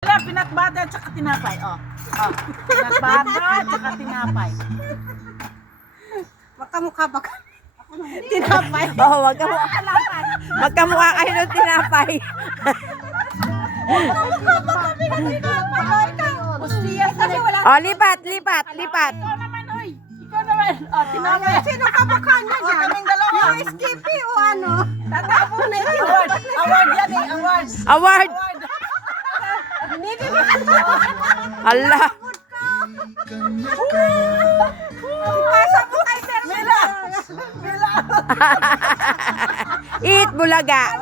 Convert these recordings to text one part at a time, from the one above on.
Peanut butter at saka tinapay. Oh. Oh. Peanut butter at saka tinapay. Magkamukha ba ka? Tinapay. Oo, magkamukha kayo ng tinapay. Ustiyas kasi wala. O, lipat. Ikaw naman, oy. Ikaw naman. Oh, tinapay. Sino kamukha niya dyan? Kaming dalawa. Yung Skippy o ano? Tatapo na yun. Award. Award yan eh. Award. Award! Award. Allah! Pasok mo kay Sir Mila. Mila. Eat bulaga!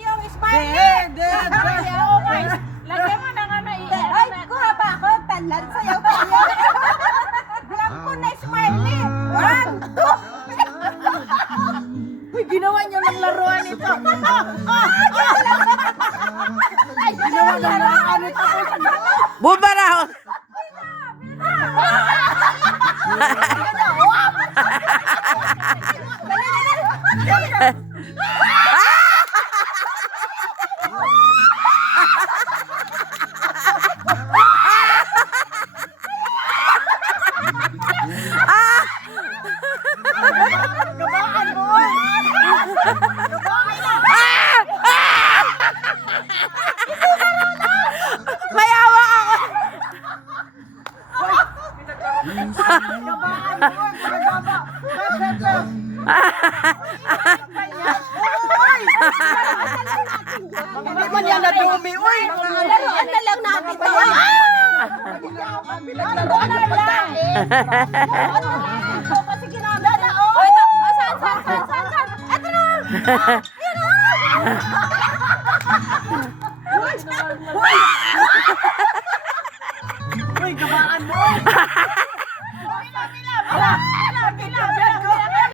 Yung smile. Okay. Lagyan mo ng ano. Ay, kuha ba ako? Tanlan sa'yo tayo. Alam ko na smiley. 1, 2. Uy, ginawa niyo ng laruan ito. Ay, ginawa ng laruan ito. Bumaraw! Gabaan mo. May awa ako! Gabaan mo. Gababa. Hindi man yan nadumi. Uy. Laruan na lang natin to. Laruan na lang. Kasi ginagawa na. Oh, ito. Saan? Ito na. Uy, gabaan mo. Mila. Mila. Mila. Mila.